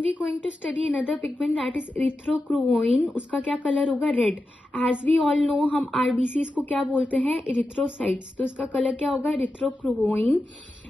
We going to study another pigment that is erythrocruorin. उसका क्या colour होगा? Red. As we all know, हम RBC को क्या बोलते हैं? इरिथ्रोसाइट्स। तो इसका कलर क्या होगा? इरिथ्रोक्रोइन।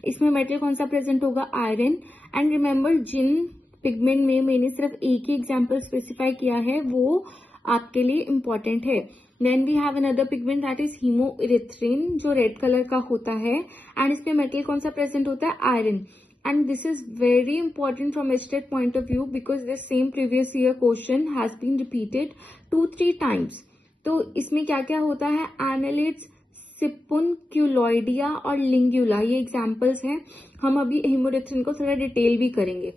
इसमें मेटल कौन सा प्रेजेंट होगा? आयरन। एंड रिमेंबर, जिन पिगमेंट में मैंने सिर्फ एक ही एग्जाम्पल स्पेसिफाई किया है वो आपके लिए इंपॉर्टेंट है। Then we have another pigment that is haemerythrin, जो रेड कलर का होता है एंड इसमें मेटल कौन सा प्रेजेंट होता है? Iron. And this is very important from HTET point of view because this same previous year question has been repeated 2-3 times. तो इसमें क्या क्या होता है? एनालिड्स, सिपुनक्यूलॉइडिया और लिंगुला, ये एग्जाम्पल्स हैं। हम अभी हीमोइरिथ्रिन को थोड़ा डिटेल भी करेंगे।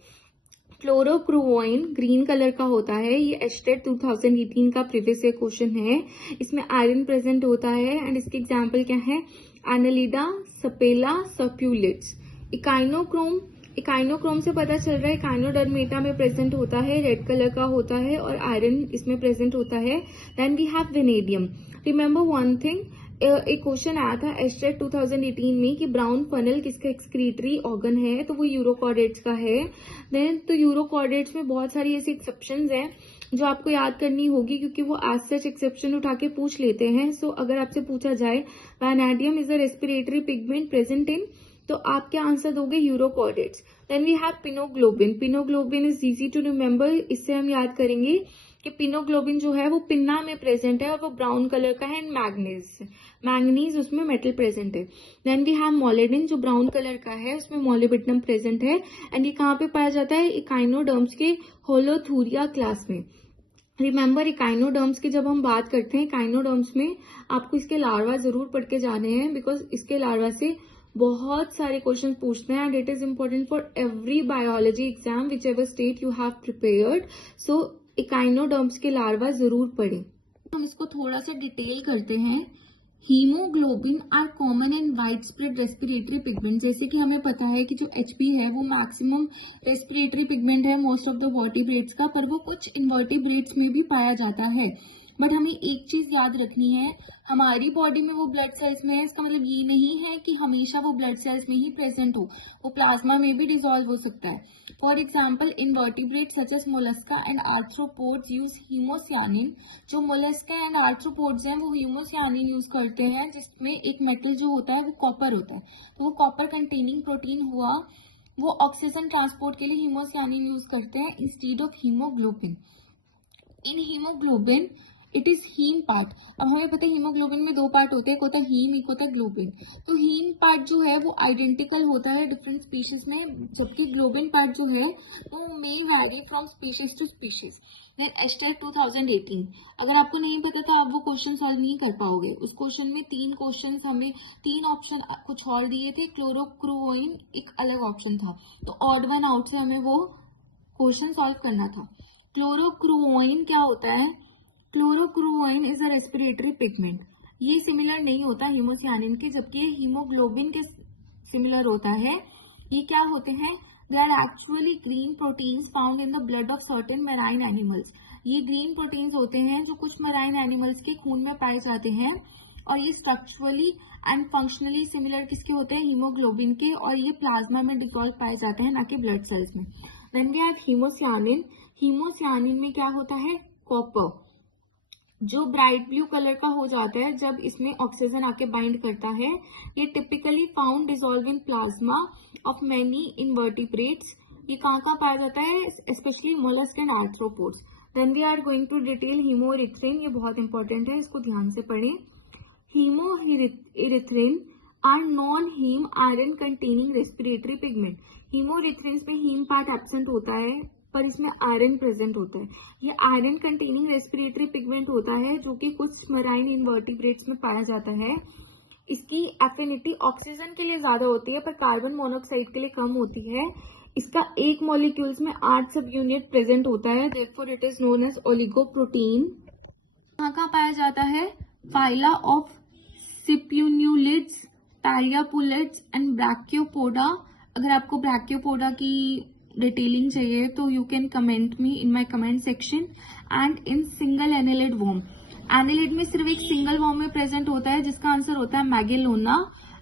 क्लोरोक्रोइन ग्रीन कलर का होता है। ये HTET 2018 का प्रीवियस ईयर क्वेश्चन है। इसमें आयरन प्रेजेंट होता है एंड इसके एग्जाम्पल क्या है? एनालिडा, सपेला, सर्क्यूलिट्स। इकाइनोक्रोम से पता चल रहा है इकाइनोडर्मेटा में प्रेजेंट होता है, रेड कलर का होता है और आयरन इसमें प्रेजेंट होता है। Then we have vanadium. Remember one thing, एक क्वेश्चन आया था HTET 2018 में कि ब्राउन फनल किसका एक्सक्रीटरी ऑर्गन है, तो वो यूरोकॉर्डेट्स का है। देन तो यूरोकॉर्डेट्स में बहुत सारी ऐसी एक्सेप्शंस हैं जो आपको याद करनी होगी क्योंकि वो एज सच एक्सेप्शन उठा के पूछ लेते हैं। सो अगर आपसे पूछा जाए vanadium is a respiratory pigment present in, तो आप क्या आंसर दोगे? Urochordates. Then we have pinoglobin. Pinoglobin is easy to remember. इससे हम याद करेंगे कि पिनोग्लोबिन जो है वो पिन्ना में प्रेजेंट है और वो ब्राउन कलर का है। एंड मैंगनीज उसमें मेटल प्रेजेंट है। देन वी हैव मोलिडिन, जो ब्राउन कलर का है, उसमें मोलिब्डेनम प्रेजेंट है एंड ये कहाँ पे पाया जाता है? इकाइनोडर्म्स के होलोथूरिया क्लास में। रिमेंबर, इकाइनोडर्म्स की जब हम बात करते हैं, इकाइनोडर्म्स में आपको इसके लार्वा जरूर पढ़ के जाने हैं बिकॉज इसके लार्वा से बहुत सारे क्वेश्चन पूछते हैं and it is important for every biology exam whichever state you have prepared. So echinoderms के लार्वा जरूर पढ़ें। हम इसको थोड़ा सा डिटेल करते हैं। Haemoglobin are common and widespread respiratory pigment. जैसे कि हमें पता है कि जो HP है वो मैक्सिमम रेस्पिरेटरी पिगमेंट है मोस्ट ऑफ द वर्टिब्रेट्स का, पर वो कुछ इनवर्टिब्रेट्स में भी पाया जाता है। बट हमें एक चीज याद रखनी है, हमारी बॉडी में वो ब्लड सेल्स में है, इसका मतलब ये नहीं है कि हमेशा वो ब्लड सेल्स में ही प्रेजेंट हो, वो प्लाज्मा में भी डिसॉल्व हो सकता है। For example, invertebrates such as Mollusca and arthropods use haemocyanin. जो मोलस्का एंड आर्थ्रोपोड्स हैं वो हीमोसियानिन यूज करते हैं, जिसमें एक मेटल जो होता है वो कॉपर होता है। तो वो कॉपर कंटेनिंग प्रोटीन हुआ, वो ऑक्सीजन ट्रांसपोर्ट के लिए हीमोसियानिन यूज करते हैं instead of haemoglobin. In haemoglobin it is haem part. अब हमें पता है हीमोग्लोबिन में दो पार्ट होते हैं, एक होता है हीम, एक होता है ग्लोबिन। तो हीम पार्ट जो है वो आइडेंटिकल होता है डिफरेंट स्पीशीज में, जबकि ग्लोबिन पार्ट जो है वो may vary from species to species. HTET 2018, अगर आपको नहीं पता तो आप वो क्वेश्चन सॉल्व नहीं कर पाओगे। उस क्वेश्चन में 3 क्वेश्चन, हमें 3 ऑप्शन कुछ और दिए थे, क्लोरोक्रोइन एक अलग ऑप्शन था, तो ऑड वन आउट से हमें वो क्वेश्चन सॉल्व करना था। क्लोरोक्रोइन क्या होता है? क्लोरोक्रोइन इज अ रेस्पिरेटरी पिगमेंट। ये सिमिलर नहीं होता हीमोसियानिन के, जबकि ये हीमोग्लोबिन के सिमिलर होता है। ये क्या होते हैं? They are actually green proteins found in the blood of certain marine animals. ये ग्रीन प्रोटीन्स होते हैं जो कुछ मैराइन एनिमल्स के खून में पाए जाते हैं और ये स्ट्रक्चरली एंड फंक्शनली सिमिलर किसके होते हैं? हीमोग्लोबिन के, और ये प्लाज्मा में डिसॉल्व पाए जाते हैं, ना कि ब्लड सेल्स में। Then we have haemocyanin. Haemocyanin में क्या होता है? कॉपर, जो ब्राइट ब्लू कलर का हो जाता है जब इसमें ऑक्सीजन आके बाइंड करता है। ये typically found dissolve in plasma of many invertebrates. ये कहाँ पाया जाता है? Specially mollusc and arthropods. Then we are going to detail haemerythrin. ये बहुत इंपॉर्टेंट है, इसको ध्यान से पढ़ें। Haemerythrin are non haem iron containing respiratory pigment. Haemerythrin में हीम पार्ट एब्सेंट होता है पर इसमें आयरन प्रेजेंट होता है। ये आयरन कंटेनिंग रेस्पिरेटरी पिगमेंट होता है जो कि कुछ मराइन इनवर्टिब्रेट्स में पाया जाता है। इसकी एफिनिटी ऑक्सीजन के लिए ज्यादा होती है पर कार्बन मोनोऑक्साइड के लिए कम होती है। इसका एक मॉलिक्यूल्स में 8 सब यूनिट प्रेजेंट होता है, therefore it is known as oligoprotein. कहाँ पाया जाता है? Phyla of sipunculids, priapulids and Brachiopoda. अगर आपको ब्रैकियोपोडा की डिटेलिंग चाहिए तो you can comment me in my comment section. And in single annelid worm, annelid में सिर्फ एक सिंगल वर्म में प्रेजेंट होता है जिसका आंसर होता है मैगेलोना।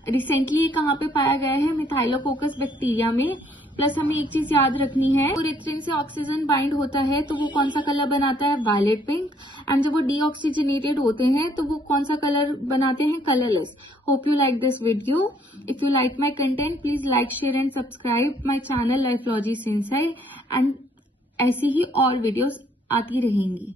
रिसेंटली कहाँ पे पाया गया है? मिथाइलोकोकस बैक्टीरिया में। प्लस हमें एक चीज याद रखनी है, इरिथ्रिन से ऑक्सीजन बाइंड होता है तो वो कौन सा कलर बनाता है, वायलेट पिंक। एंड जब वो डीऑक्सीजनेटेड होते हैं तो वो कौन सा कलर बनाते हैं, colourless. Hope you like this video. If you like my content please like, share and subscribe my channel Lifelogy Sensei. And ऐसी ही और वीडियोस आती रहेंगी।